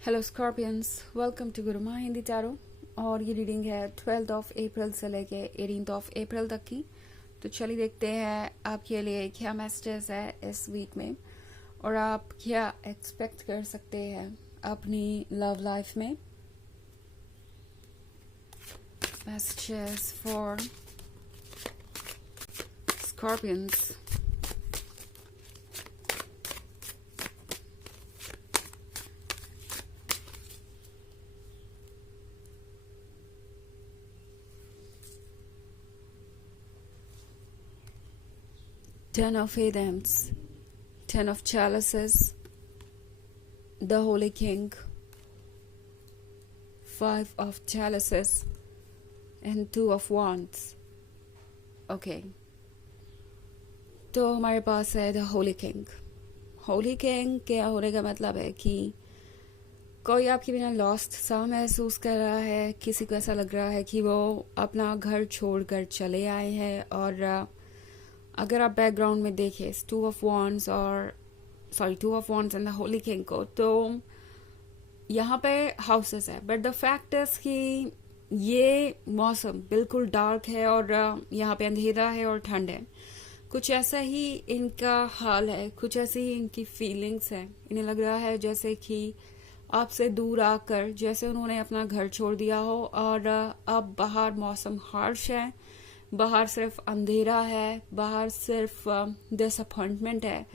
Hello scorpions, welcome to Guruma Hindi tarot. और ये reading है 12 अप्रैल से लेके 18 अप्रैल तक की। तो चलिए देखते हैं आपके लिए क्या मैसेजेस है इस वीक में और आप क्या एक्सपेक्ट कर सकते हैं अपनी लव लाइफ में। Messages for Scorpions. Ten of Adams, Ten of Chalices, the Holy King, Five of Chalices, and Two of Wands. Okay. तो हमारे पास है the Holi king. Holi king के होने का मतलब है कि कोई आपके बिना लॉस्ट सा महसूस कर रहा है। किसी को ऐसा लग रहा है कि वो अपना घर छोड़कर चले आए हैं। और अगर आप बैकग्राउंड में देखें two of wands and the Holi king को, तो यहाँ पे हाउसेस है। बट द फैक्ट इज कि ये मौसम बिल्कुल डार्क है और यहाँ पे अंधेरा है और ठंड है। कुछ ऐसा ही इनका हाल है, कुछ ऐसी ही इनकी फीलिंग्स है। इन्हें लग रहा है जैसे कि आपसे दूर आकर जैसे उन्होंने अपना घर छोड़ दिया हो और अब बाहर मौसम हार्श है, बाहर सिर्फ अंधेरा है, बाहर सिर्फ डिसअपॉइंटमेंट है,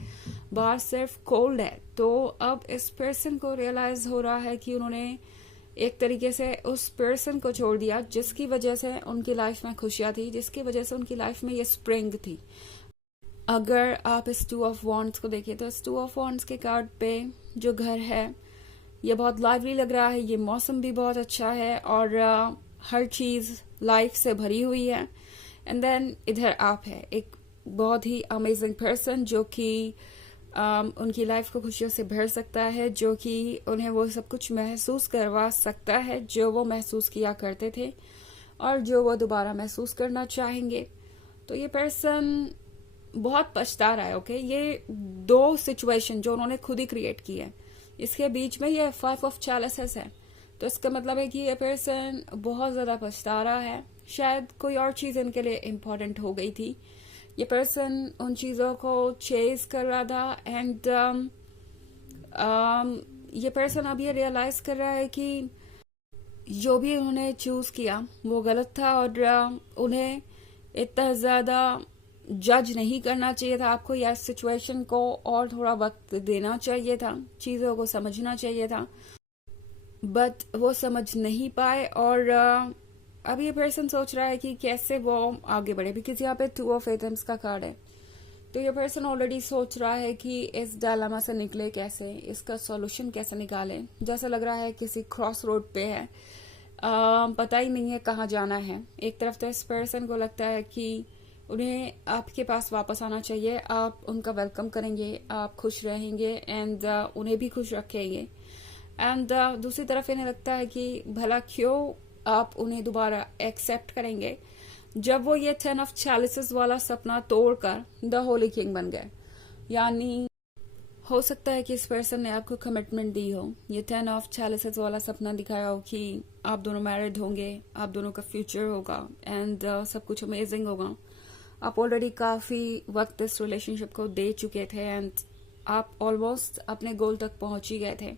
बाहर सिर्फ कोल्ड है। तो अब इस पर्सन को रियलाइज हो रहा है कि उन्होंने एक तरीके से उस पर्सन को छोड़ दिया जिसकी वजह से उनकी लाइफ में खुशियां थी, जिसकी वजह से उनकी लाइफ में ये स्प्रिंग थी। अगर आप इस टू ऑफ वॉन्ड्स को देखिए तो इस टू ऑफ वॉन्ड्स के कार्ड पे जो घर है ये बहुत लाइवली लग रहा है। ये मौसम भी बहुत अच्छा है और हर चीज लाइफ से भरी हुई है। एंड देन इधर आप है एक बहुत ही अमेजिंग पर्सन जो कि उनकी लाइफ को खुशियों से भर सकता है, जो कि उन्हें वो सब कुछ महसूस करवा सकता है जो वो महसूस किया करते थे और जो वो दोबारा महसूस करना चाहेंगे। तो ये पर्सन बहुत पछता रहा है। ओके, ये दो सिचुएशन जो उन्होंने खुद ही क्रिएट की है, इसके बीच में ये 5 ऑफ चैलिसेस है। तो इसका मतलब है कि ये पर्सन बहुत ज्यादा पछता रहा है। शायद कोई और चीज इनके लिए इम्पोर्टेंट हो गई थी। ये पर्सन उन चीजों को चेज कर रहा था एंड ये पर्सन अब ये रियलाइज कर रहा है कि जो भी उन्होंने चूज किया वो गलत था और उन्हें इतना ज्यादा जज नहीं करना चाहिए था आपको, या सिचुएशन को और थोड़ा वक्त देना चाहिए था, चीजों को समझना चाहिए था। बट वो समझ नहीं पाए और अब ये पर्सन सोच रहा है कि कैसे वो आगे बढ़े, बिकॉज यहाँ पे टू ऑफ एटम्स का कार्ड है। तो ये पर्सन ऑलरेडी सोच रहा है कि इस डायलेमा से निकले कैसे, इसका सॉल्यूशन कैसे निकाले। जैसा लग रहा है किसी क्रॉस रोड पे है, पता ही नहीं है कहाँ जाना है। एक तरफ तो इस पर्सन को लगता है कि उन्हें आपके पास वापस आना चाहिए, आप उनका वेलकम करेंगे, आप खुश रहेंगे एंड उन्हें भी खुश रखेंगे। एंड दूसरी तरफ इन्हें लगता है कि भला क्यों आप उन्हें दोबारा एक्सेप्ट करेंगे जब वो ये 10 ऑफ चैलिसेस वाला सपना तोड़कर द होली किंग बन गए। यानी हो सकता है कि इस पर्सन ने आपको कमिटमेंट दी हो, ये 10 ऑफ चैलिसेस वाला सपना दिखाया हो कि आप दोनों मैरिड होंगे, आप दोनों का फ्यूचर होगा एंड सब कुछ अमेजिंग होगा। आप ऑलरेडी काफी वक्त इस रिलेशनशिप को दे चुके थे एंड आप ऑलमोस्ट अपने गोल तक पहुंच ही गए थे।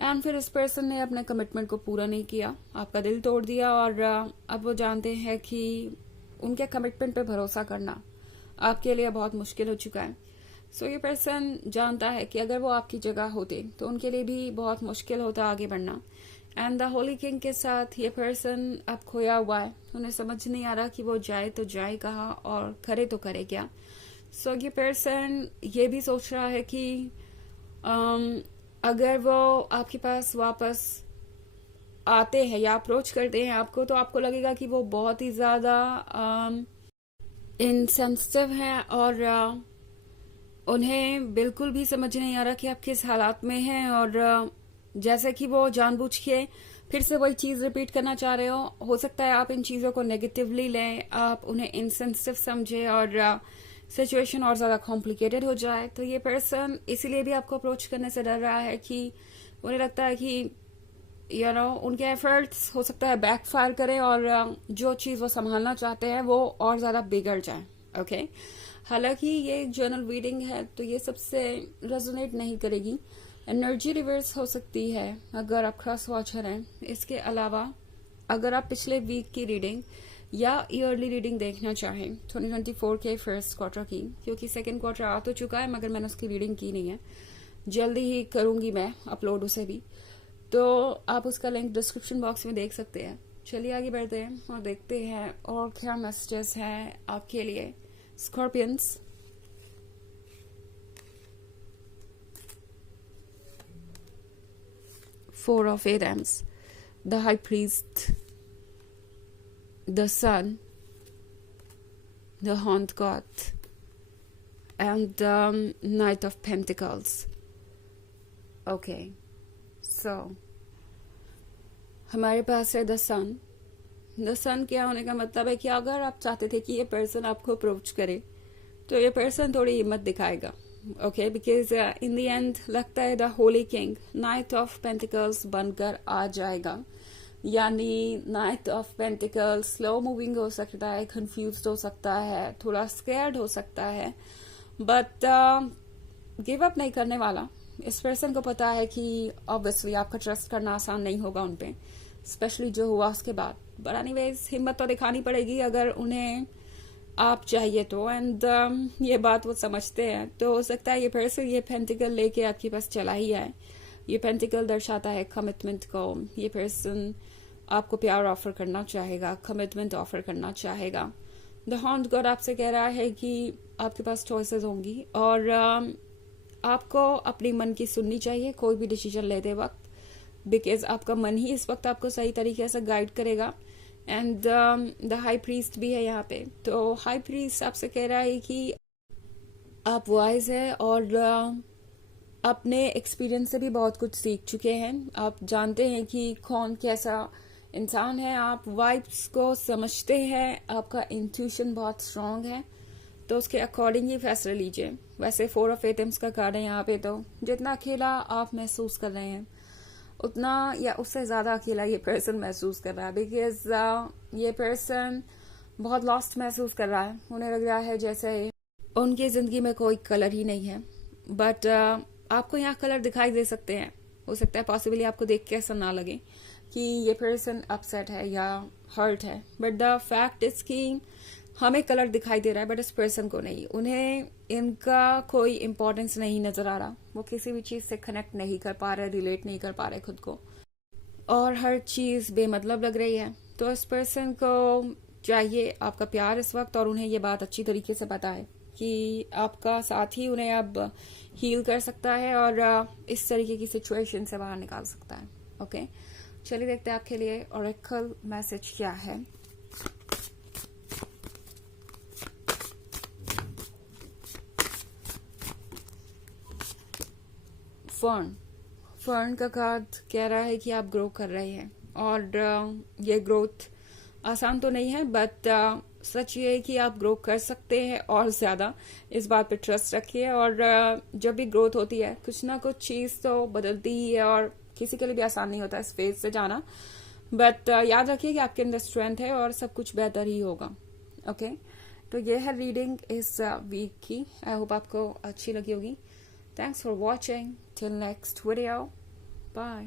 एंड फिर इस पर्सन ने अपने कमिटमेंट को पूरा नहीं किया, आपका दिल तोड़ दिया और अब वो जानते हैं कि उनके कमिटमेंट पे भरोसा करना आपके लिए बहुत मुश्किल हो चुका है। सो ये पर्सन जानता है कि अगर वो आपकी जगह होते तो उनके लिए भी बहुत मुश्किल होता आगे बढ़ना। एंड द होली किंग के साथ ये पर्सन अब खोया हुआ है, उन्हें समझ नहीं आ रहा कि वो जाए तो जाए कहाँ और करे तो करे क्या। सो ये पर्सन ये भी सोच रहा है कि अगर वो आपके पास वापस आते हैं या अप्रोच करते हैं आपको, तो आपको लगेगा कि वो बहुत ही ज्यादा इनसेंसिटिव हैं और उन्हें बिल्कुल भी समझ नहीं आ रहा कि आप किस हालात में हैं और जैसे कि वो जानबूझ के फिर से वही चीज रिपीट करना चाह रहे हो सकता है आप इन चीजों को नेगेटिवली लें, आप उन्हें इनसेंसिटिव समझे और सिचुएशन और ज्यादा कॉम्प्लिकेटेड हो जाए। तो ये पर्सन इसीलिए भी आपको अप्रोच करने से डर रहा है कि उन्हें लगता है कि उनके एफर्ट्स हो सकता है बैकफायर करें और जो चीज़ वो संभालना चाहते हैं वो और ज़्यादा बिगड़ जाए। ओके, हालांकि ये एक जर्नल रीडिंग है तो ये सबसे रेजोनेट नहीं करेगी। एनर्जी रिवर्स हो सकती है अगर आप क्रॉस वॉचर हैं। इसके अलावा अगर आप पिछले वीक की रीडिंग या ईयरली रीडिंग देखना चाहें 2024 के फर्स्ट क्वार्टर की, क्योंकि सेकेंड क्वार्टर आ तो चुका है मगर मैंने उसकी रीडिंग की नहीं है, जल्दी ही करूंगी मैं अपलोड उसे भी, तो आप उसका लिंक डिस्क्रिप्शन बॉक्स में देख सकते हैं। चलिए आगे बढ़ते हैं और देखते हैं और क्या मैसेजेस हैं आपके लिए Scorpions. Four of Adams, the High Priest, the Sun, the Horned God, and the Knight of Pentacles. Okay, so हमारे पास है द सन। द सन क्या होने का मतलब है कि अगर आप चाहते थे कि ये पर्सन आपको अप्रोच करे तो ये पर्सन थोड़ी हिम्मत दिखाएगा। Okay, because in the end लगता है the Holi king night of pentacles बनकर आ जाएगा। यानी night of pentacles slow moving हो सकता है, कंफ्यूज हो सकता है, थोड़ा स्कैर्ड हो सकता है, बट गिव अप नहीं करने वाला। इस पर्सन को पता है कि ऑब्वियसली आपका ट्रस्ट करना आसान नहीं होगा उन पे, स्पेशली जो हुआ उसके बाद, बट एनीवेज हिम्मत तो दिखानी पड़ेगी अगर उन्हें आप चाहिए तो। एंड ये बात वो समझते हैं, तो हो सकता है ये पर्सन ये पेंटिकल लेके आपके पास चला ही आए। ये पेंटिकल दर्शाता है कमिटमेंट को। ये पर्सन आपको प्यार ऑफर करना चाहेगा, कमिटमेंट ऑफर करना चाहेगा। द हॉन्ट गॉड आपसे कह रहा है कि आपके पास चॉइसेस होंगी और आपको अपनी मन की सुननी चाहिए कोई भी डिसीजन लेते वक्त, बिकॉज आपका मन ही इस वक्त आपको सही तरीके से गाइड करेगा। एंड द हाई प्रीस्ट भी है यहाँ पे, तो हाई प्रीस्ट आपसे कह रहा है कि आप वाइज है और अपने एक्सपीरियंस से भी बहुत कुछ सीख चुके हैं। आप जानते हैं कि कौन कैसा इंसान है, आप वाइब्स को समझते हैं, आपका इंट्यूशन बहुत स्ट्रांग है, तो उसके अकॉर्डिंग ही फैसले लीजिए। वैसे 4 ऑफ एटम्स का कार्ड है यहाँ पे, तो जितना अकेला आप महसूस कर रहे हैं उतना या उससे ज्यादा अकेला ये पर्सन महसूस कर रहा है, बिकॉज ये पर्सन बहुत लॉस्ट महसूस कर रहा है। उन्हें लग रहा है जैसे उनकी जिंदगी में कोई कलर ही नहीं है, बट आपको यहाँ कलर दिखाई दे सकते हैं। हो सकता है पॉसिबली आपको देख के ऐसा ना लगे कि ये पर्सन अपसेट है या हर्ट है, बट द फैक्ट इज कि हमें कलर दिखाई दे रहा है बट इस पर्सन को नहीं। उन्हें इनका कोई इम्पोर्टेंस नहीं नजर आ रहा, वो किसी भी चीज से कनेक्ट नहीं कर पा रहे, रिलेट नहीं कर पा रहे खुद को, और हर चीज बेमतलब लग रही है। तो इस पर्सन को चाहिए आपका प्यार इस वक्त, और उन्हें ये बात अच्छी तरीके से पता है कि आपका साथ ही उन्हें अब हील कर सकता है और इस तरीके की सिचुएशन से बाहर निकाल सकता है। ओके, चलिए देखते हैं आपके लिए ऑरेकल मैसेज क्या है। फर्न का कार्ड कह रहा है कि आप ग्रो कर रहे हैं और ये ग्रोथ आसान तो नहीं है, बट सच ये है कि आप ग्रो कर सकते हैं और ज्यादा। इस बात पे ट्रस्ट रखिए, और जब भी ग्रोथ होती है कुछ ना कुछ चीज तो बदलती ही है, और किसी के लिए भी आसान नहीं होता इस फेज से जाना, बट याद रखिए कि आपके अंदर स्ट्रेंथ है और सब कुछ बेहतर ही होगा। ओके, तो ये है रीडिंग इस वीक की। आई होप आपको अच्छी लगी होगी। Thanks for watching. Till next video. Bye.